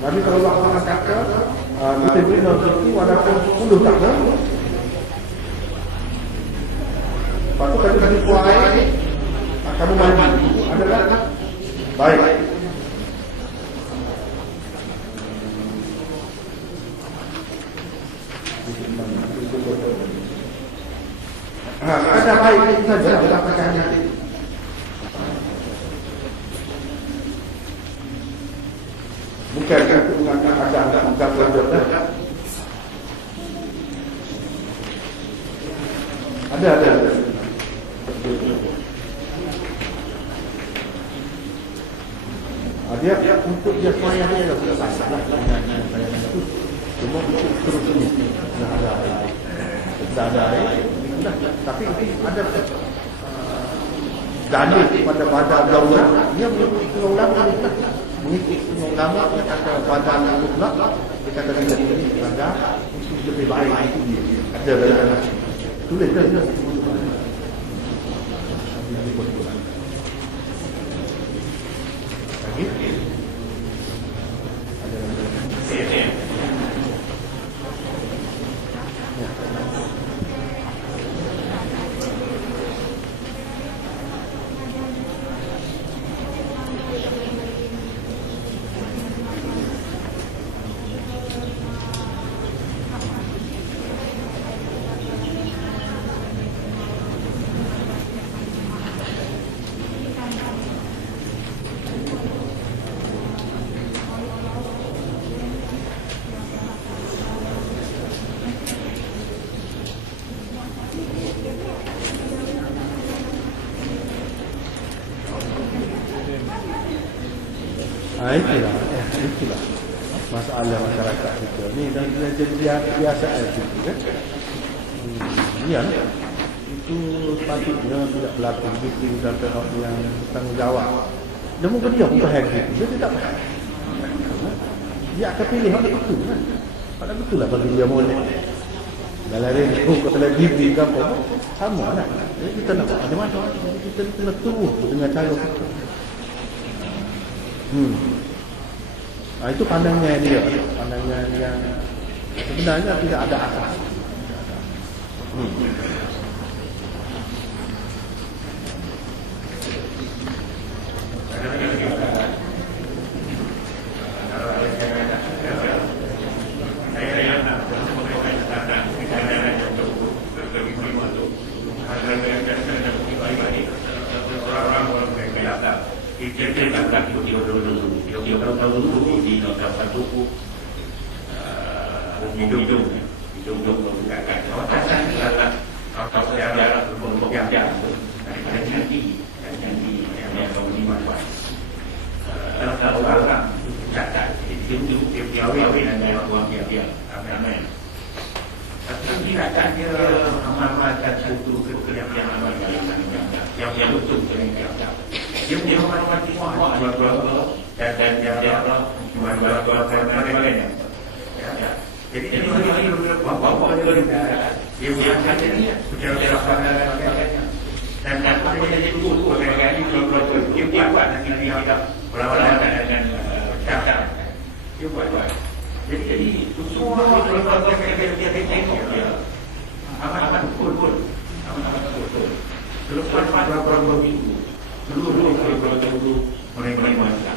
Nabi Sallallahu Alaihi Wasallam kata, uh, kita bina itu walaupun 10 tahun. Lepas tu kalau kita buat air, kamu mandi adalah baik. Ha, ada baik itu saja. Dalam perkara ini. Bukan itu mengangkat ada ada bukan pelajar dah. Ada ada ada. Ah, dia, dia untuk dia semayang dia dah sudah sah lah. Cuma untuk terus ini Dah ada air. Dah ada air. Dah, Tapi ada uh, Dalil pada pada ulama Dia mengikuti ulama. Mengikuti ulama. Dia kata pada ulama Dia kata dia ini pada Lebih baik. Itu dia. Ada dalam 对点对 Ha, itulah. Itulah. Masalah masyarakat kita ni dan dia jadi biasa itu kan. Hmm, ya. Itu sepatutnya tidak berlaku begitu dan pihak yang bertanggungjawab. Mungkin dia hak itu. Dia tidak faham. Dia akan pilih hak itu kan. Pada betul lah bagi dia boleh. Dalam ini, oh, kata lagi bibi ke apa, sama lah. Jadi kita nak ada macam kita kena terus dengan cara kita. Hmm. Nah, itu pandangnya dia, pandangnya yang sebenarnya tidak ada asas. Hmm. Yang dan yang ya. Allah Tuhan dua Tuhan Tuhan Tuhan Tuhan jadi ini hanya hanya bawa bapa juga yang dia saja ni, bukan dia rasa dan dan apa yang jadi tu tu orang yang ini kalau kalau tu dia buat buat nanti dia kita berawal dengan dengan cakap dia buat buat. Jadi jadi tu semua kalau kalau kalau kalau kalau dia dia dia apa apa betul betul apa apa betul betul. Kalau pada pada pada minggu, dulu dulu kalau kalau dulu mereka mereka macam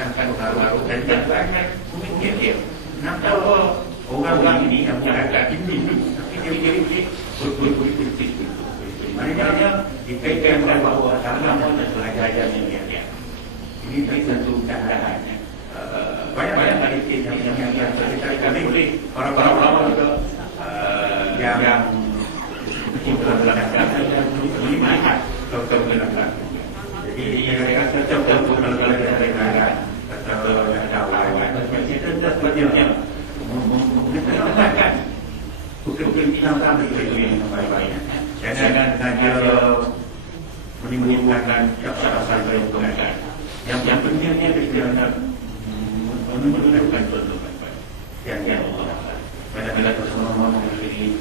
kan-kan baru-baru dan yang banyak. Mungkin dia dia. Nak tahu oh, orang-orang ini yang agak tinggi tapi dia jadi ini berbunyi-bunyi maknanya dikaitkan dengan bahawa dalam mana pelajar-pelajar ini dia ini baik tentu cadangan eh, banyak-banyak kali kita yang yang yang terlibat kami boleh para para ulama juga eh, yang yang yang belajar dan menerima kita belajar yang yang Bukan-bukan bilang tak itu yang baik-baik. Jangan jangan menimbulkan rasa rasa yang mengatakan yang yang pentingnya kerana menimbulkan contoh baik-baik yang yang Allah. Kadang-kadang semua orang memilih